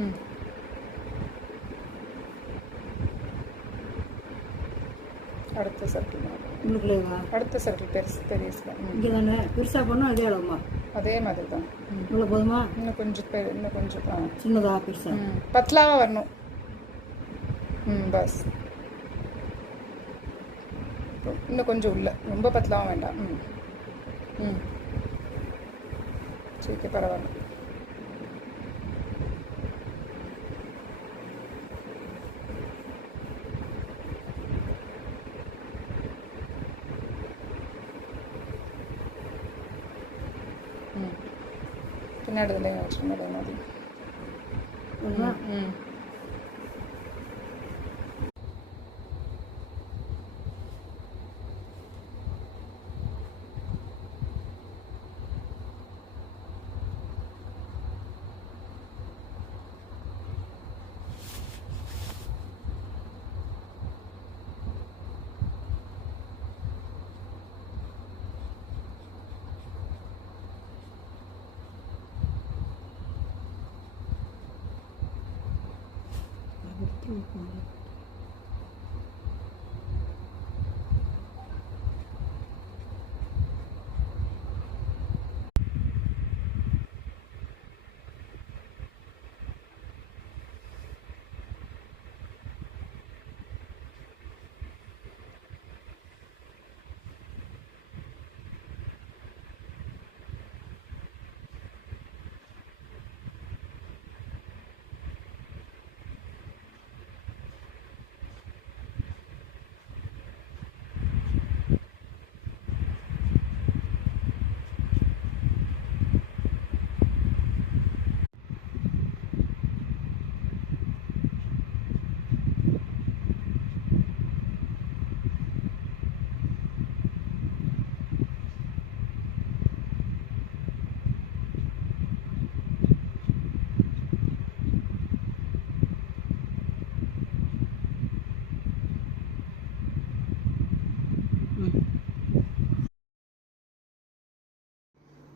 ம். அடுத்த சர்க்கிள் உள்ளுக்குள்ளேவா? அடுத்த சர்க்கிள் பெருசு. இங்கே தானே பெருசாக பண்ணோம். அதே அளவுமா? அதே மாதிரி தான். இவ்வளோ போதுமா? இன்னும் கொஞ்சம் சின்னதா பெருசா? பத்தலாவாக வரணும். பஸ் இன்னும் கொஞ்சம் உள்ள, ரொம்ப பத்தலாவும் வேண்டாம். சரி, பரவாயில்ல. பின்னாடி வச்சுருங்க அதே மாதிரி.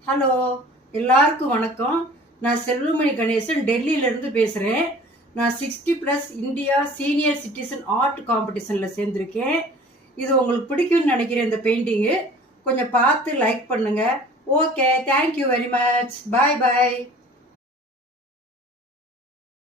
ஹலோ, எல்லாருக்கும் வணக்கம். நான் செல்வமணி கணேசன், டெல்லியிலேருந்து பேசுகிறேன். நான் 60+ இந்தியா சீனியர் சிட்டிசன் ஆர்ட் காம்படிஷனில் சேர்ந்துருக்கேன். இது உங்களுக்கு பிடிக்கும்னு நினைக்கிறேன். இந்த பெயிண்டிங்கு கொஞ்சம் பார்த்து லைக் பண்ணுங்கள். Okay, thank you very much. Bye பாய்.